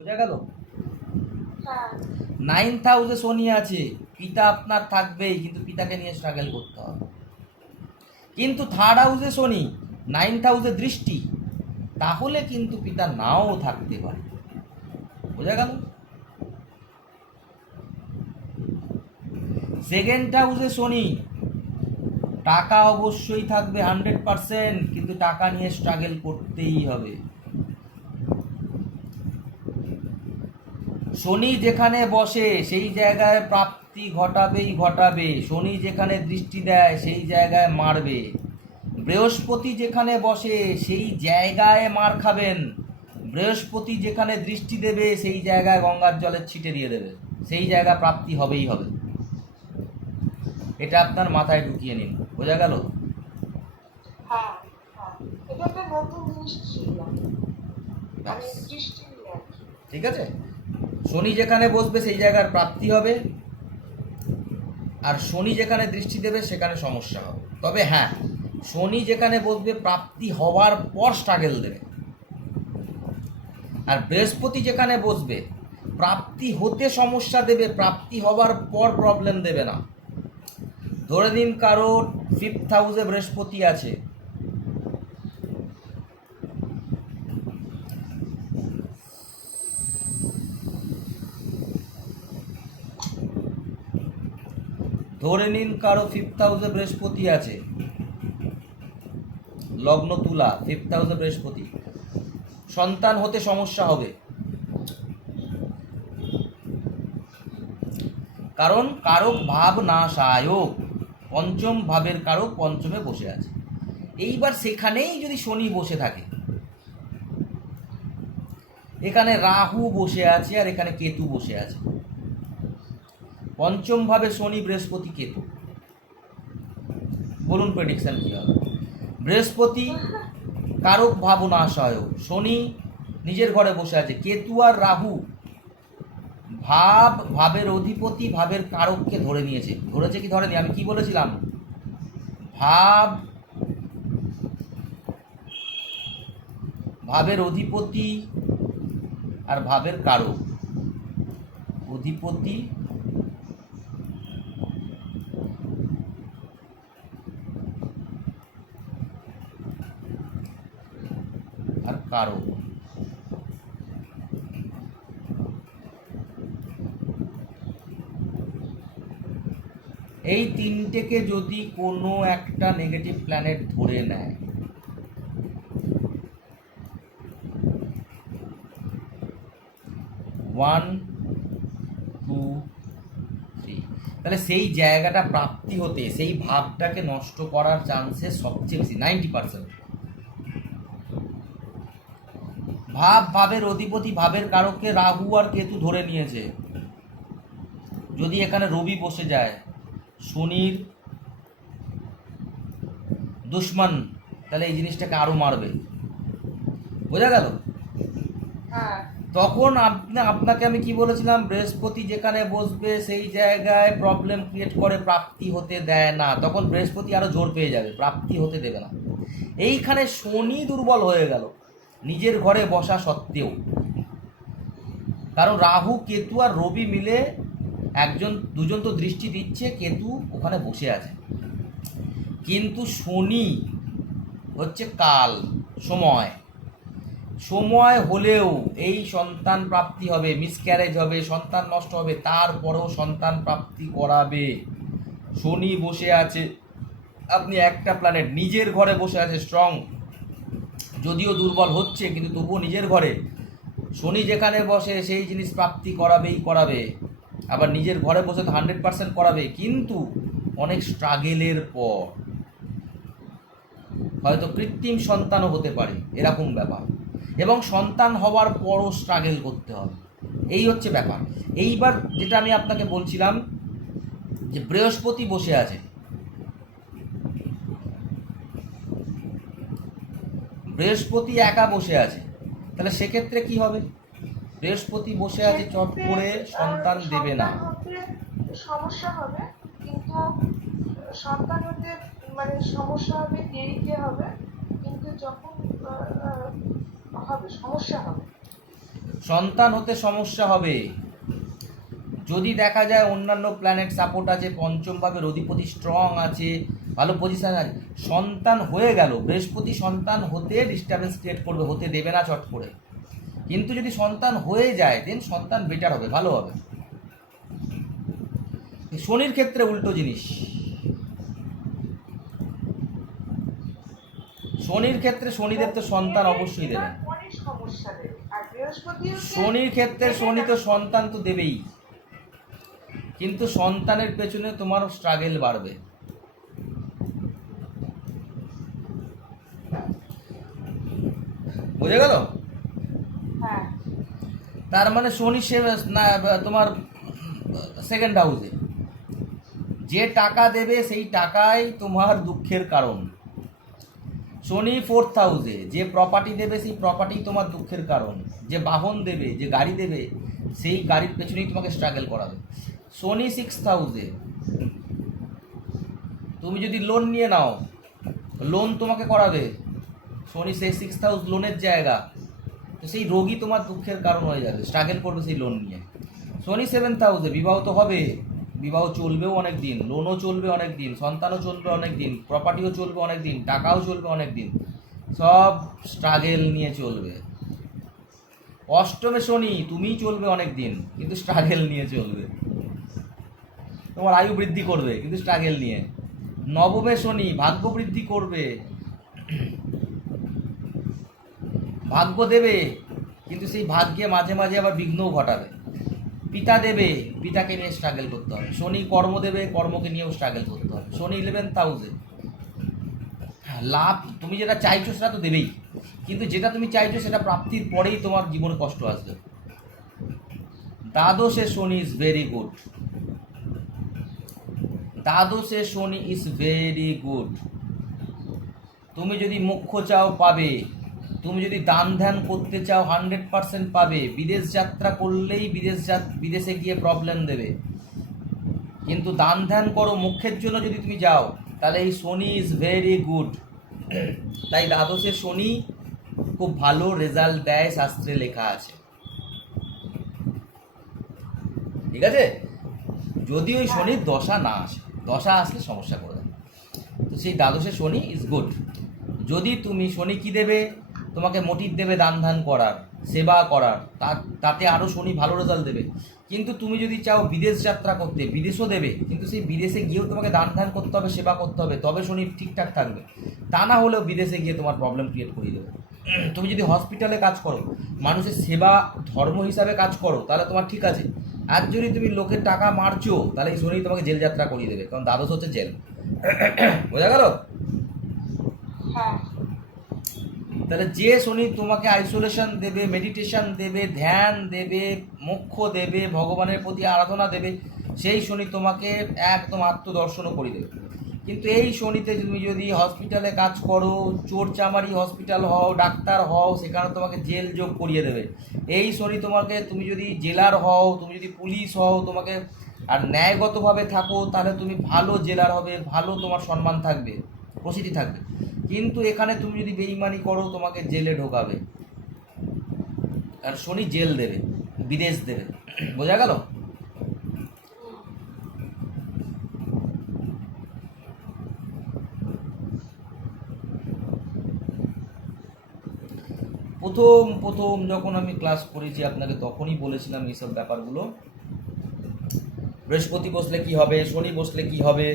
বোঝা গেল? 9th হাউসে শনি আছে, পিতা আপনার থাকবেই, কিন্তু পিতাকে নিয়ে স্ট্রাগল করতে হবে। কিন্তু 3rd হাউসে শনি, 9th হাউসে দৃষ্টি, তাহলে কিন্তু পিতা নাও থাকতে পারে। বোঝা গেল? 2nd হাউসে শনি, টাকা অবশ্যই থাকবে 100%, কিন্তু টাকা নিয়ে স্ট্রাগল করতেই হবে। শনি যেখানে বসে সেই জায়গায় প্রাপ্তি ঘটাবেই ঘটাবে, শনি যেখানে দৃষ্টি দেয় সেই জায়গায় মারবে। বৃহস্পতি যেখানে বসে সেই জায়গায় মার খাবেন, বৃহস্পতি যেখানে দৃষ্টি দেবে সেই জায়গায় গঙ্গার জলের ছিটে দিয়ে দেবে, সেই জায়গা প্রাপ্তি হবেই হবে। এটা আপনার মাথায় ঢুকিয়ে নিন। বোঝা গেল? ঠিক আছে? শনি যেখানে বসবে সেই জায়গার প্রাপ্তি হবে, আর শনি যেখানে দৃষ্টি দেবে সেখানে সমস্যা হবে। তবে হ্যাঁ, শনি যেখানে বসবে প্রাপ্তি হওয়ার পর স্ট্রাগল দেবে, আর বৃহস্পতি যেখানে বসবে প্রাপ্তি হতে সমস্যা দেবে, প্রাপ্তি হওয়ার পর প্রবলেম দেবে না। ধরে নিন কারো 5th হাউসে বৃহস্পতি আছে, ধরে নিন কারো 5th হাউসে বৃহস্পতি আছে, লগ্ন তুলা, 5th হাউসে বৃহস্পতি, সন্তান হতে সমস্যা হবে। কারণ কারক ভাব না সায়ক, পঞ্চম ভাবের কারক পঞ্চমে বসে আছে। এইবার সেখানেই যদি শনি বসে থাকে, এখানে রাহু বসে আছে আর এখানে কেতু বসে আছে, পঞ্চম ভাবে শনি বৃহস্পতি কেতু, বলুন প্রেডিকশন কি হবে? বৃহস্পতি কারক ভাবনা সহায়ক, শনি নিজের ঘরে বসে আছে, কেতু আর রাহু ভাবের অধিপতি, ভাবের কারককে ধরে নিয়েছে। ধরেছে কি ধরেনি? আমি কি বলেছিলাম? ভাবের অধিপতি আর ভাবের কারক, অধিপতি আর কারক। এই তিনটেকে যদি কোনো একটা নেগেটিভ প্ল্যানেট ধরে নেয়, ওয়ান টু থ্রি, তাহলে সেই জায়গাটা প্রাপ্তি হতে, সেই ভাবটাকে নষ্ট করার চান্সেস সবচেয়ে বেশি, 90%। ভাবের অধিপতি, ভাবের কারককে রাহু আর কেতু ধরে নিয়েছে। যদি এখানে রবি বসে যায়, শনির দুশ্মন, তাহলে এই জিনিসটাকে আরো মারবে। বোঝা গেল? তখন আপনাকে আমি কি বলেছিলাম? বৃহস্পতি যেখানে বসবে সেই জায়গায় প্রবলেম ক্রিয়েট করে, প্রাপ্তি হতে দেয় না। তখন বৃহস্পতি আরো জোর পেয়ে যাবে, প্রাপ্তি হতে দেবে না। এইখানে শনি দুর্বল হয়ে গেল নিজের ঘরে বসা সত্ত্বেও, কারণ রাহু কেতু আর রবি মিলে দুজন তো দৃষ্টি দিচ্ছে, কেতু ওখানে বসে আছে। কিন্তু শনি হচ্ছে কাল, সময় হলেও এই সন্তান প্রাপ্তি হবে, মিসক্যারেজ হবে, সন্তান নষ্ট হবে, তারপরেও সন্তান প্রাপ্তি করাবে। শনি বসে আছে, আপনি একটা প্ল্যানেট নিজের ঘরে বসে আছে স্ট্রং, যদিও দুর্বল হচ্ছে কিন্তু তবুও নিজের ঘরে। শনি যেখানে বসে সেই জিনিস প্রাপ্তি করাবেই করাবে, আবার নিজের ঘরে বসে তো 100% করাবে, কিন্তু অনেক স্ট্রাগেলের পর হয়তো কৃত্রিম সন্তানও হতে পারে, এরকম ব্যাপার। এবং সন্তান হওয়ার পরও স্ট্রাগল করতে হবে, এই হচ্ছে ব্যাপার। এইবার যেটা আমি আপনাকে বলছিলাম যে বৃহস্পতি বসে আছে, বৃহস্পতি একা বসে আছে, তাহলে সেক্ষেত্রে কি হবে? বৃহস্পতি বসে আছে, চট করে সন্তান দেবে না, সমস্যা হবে, কিন্তু সন্তান হতে মানে সমস্যা হবে, দেরিতে হবে, কিন্তু যখন হবে সমস্যা হবে। সন্তান হতে সমস্যা হবে। যদি দেখা যায় অন্যান্য প্ল্যানেট সাপোর্ট আছে, পঞ্চম ভাবের অধিপতি স্ট্রং আছে, ভালো পজিশন আছে, সন্তান হয়ে গেল, বৃহস্পতি সন্তান হতে ডিস্টারবেন্স ক্রিয়েট করবে, হতে দেবে না চট করে। কিন্তু যদি সন্তান হয়ে যায় দেন সন্তান বেটার হবে, ভালো হবে। শনির ক্ষেত্রে উল্টো জিনিস। শনির ক্ষেত্রে শনিদেব তো সন্তান অবশ্যই দেবেন। অনেক সমস্যা দেবে, আর বৃহস্পতিও শনির ক্ষেত্রে শনি তো সন্তান তো দেবেই, কিন্তু সন্তানের পেছনে তোমার স্ট্রাগল বাড়বে। বুঝে গেল? হ্যাঁ তার মানে শনি সে না তোমার সেকেন্ড হাউসে যে টাকা দেবে সেই টাকাই তোমার দুঃখের কারণ। শনি ফোর্থ হাউসে যে প্রপার্টি দেবে সেই প্রপার্টি তোমার দুঃখের কারণ। যে বাহন দেবে, যে গাড়ি দেবে, সেই গাড়ির পেছনেই তোমাকে স্ট্রাগল করাবে। শনি সিক্সথ হাউসে তুমি যদি লোন নিয়ে নাও, লোন তোমাকে করাবে। শনি সেই সিক্সথ হাউস লোনের জায়গা, তো সেই রোগী তোমার দুঃখের কারণ হয়ে যাবে, স্ট্রাগল করবে সেই লোন নিয়ে। শনি সেভেন্থ হাউসে বিবাহ তো হবে, বিবাহ চলবেও অনেক দিন, লোনও চলবে অনেক দিন, সন্তানও চলবে অনেক দিন, প্রপার্টিও চলবে অনেক দিন, টাকাও চলবে অনেক দিন, সব স্ট্রাগল নিয়ে চলবে। অষ্টমে শনি তুমিই চলবে অনেক দিন, কিন্তু স্ট্রাগল নিয়ে চলবে। তোমার আয়ু বৃদ্ধি করবে কিন্তু স্ট্রাগল নিয়ে। নবমে শনি ভাগ্য বৃদ্ধি করবে, ভাগ্য দেবে, কিন্তু সেই ভাগ্যে মাঝে মাঝে আবার বিঘ্নও ঘটাবে। পিতা দেবে, পিতাকে নিয়ে স্ট্রাগল করতে হবে। শনি কর্ম দেবে, কর্মকে নিয়েও স্ট্রাগল করতে হবে। শনি 11th হাউসে লাভ, তুমি যেটা চাইছো সেটা তো দেবেই, কিন্তু যেটা তুমি চাইছো সেটা প্রাপ্তির পরেই তোমার জীবনে কষ্ট আসবে। দ্বাদশে শনি ইজ ভেরি গুড, দ্বাদশে শনি ইজ ভেরি গুড। তুমি যদি মোক্ষ চাও পাবে, তুমি যদি দান ধ্যান করতে চাও 100% পাবে। বিদেশ যাত্রা করলেই বিদেশে গিয়ে প্রবলেম দেবে, কিন্তু দান ধ্যান করো মোক্ষের জন্য যদি তুমি যাও, তাহলে এই শনি ইজ ভেরি গুড। তাই দ্বাদশের শনি খুব ভালো রেজাল্ট দেয়, শাস্ত্রে লেখা আছে। ঠিক আছে, যদি ওই শনির দশা না আসে, দশা আসলে সমস্যা করে দেয়। তো সেই দ্বাদশে শনি ইজ গুড। যদি তুমি, শনি কি দেবে তোমাকে, মোটিভ দেবে দান ধ্যান করার, সেবা করার, তাতে আরও শনি ভালো রেজাল্ট দেবে। কিন্তু তুমি যদি চাও বিদেশ যাত্রা করতে, বিদেশও দেবে, কিন্তু সেই বিদেশে গিয়েও তোমাকে দান ধ্যান করতে হবে, সেবা করতে হবে, তবে শনি ঠিকঠাক থাকবে। তা না হলেও বিদেশে গিয়ে তোমার প্রবলেম ক্রিয়েট করে দেবে। তুমি যদি হসপিটালে কাজ করো, মানুষের সেবা ধর্ম হিসাবে কাজ করো, তাহলে তোমার ঠিক আছে। আর যদি তুমি লোকের টাকা মারছো, তাহলে এই শনি তোমাকে জেল যাত্রা করিয়ে দেবে, কারণ দ্বাদশ হচ্ছে জেল। বোঝা গেল? হ্যাঁ তাহলে যে শনি তোমাকে আইসোলেশন দেবে, মেডিটেশন দেবে, ধ্যান দেবে, মোক্ষ দেবে, ভগবানের প্রতি আরাধনা দেবে, সেই শনি তোমাকে একদম আত্মদর্শনও করে দেবে। কিন্তু এই শনিতে তুমি যদি হসপিটালে কাজ করো, চোর চামারি হসপিটাল হও, ডাক্তার হও, সেখানে তোমাকে জেল যোগ করিয়ে দেবে। এই শনি তোমাকে, তুমি যদি জেলার হও, তুমি যদি পুলিশ হও, তোমাকে আর ন্যায়গতভাবে থাকো, তাহলে তুমি ভালো জেলার হবে, ভালো তোমার সম্মান থাকবে, প্রসিদ্ধি থাকবে। কিন্তু এখানে তুমি যদি বেইমানি করো, তোমাকে জেলে ঢোকাবে, আর শনি জেল দেবে, বিদেশ দেবে। বোঝা গেল? প্রথম প্রথম যখন আমি ক্লাস করেছি আপনাকে, তখনই বলেছিলাম এইসব ব্যাপারগুলো। বৃহস্পতি বসলে কি হবে, শনি বসলে কি হবে,